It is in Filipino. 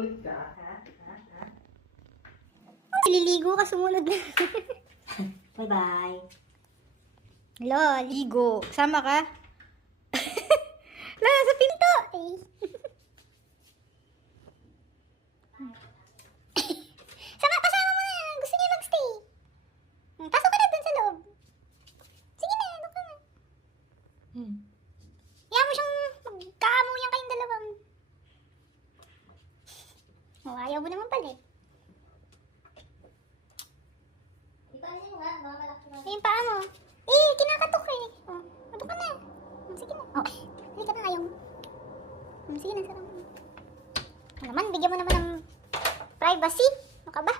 Kulit ka. Liligo ka, sumunod na. Bye-bye. Hello, ligo. Sama ka? Lala, sa pinto. Pasama mo na. Gusto niya mag-stay. Pasok ka na dun sa loob. Sige na, doon ka na. Kaya mo siyang magkaamuyan kayong dalawang. Oh, ayaw mo naman pala eh. Ipaalisin mo nga, baka malaki na. Yung paa mo. Kinakatok eh. Oh, matok ka na. Sige na. Oh, hindi ka na ayaw mo. Sige na, sarang mo. Naman, bigyan mo naman ng privacy. Ano ka ba?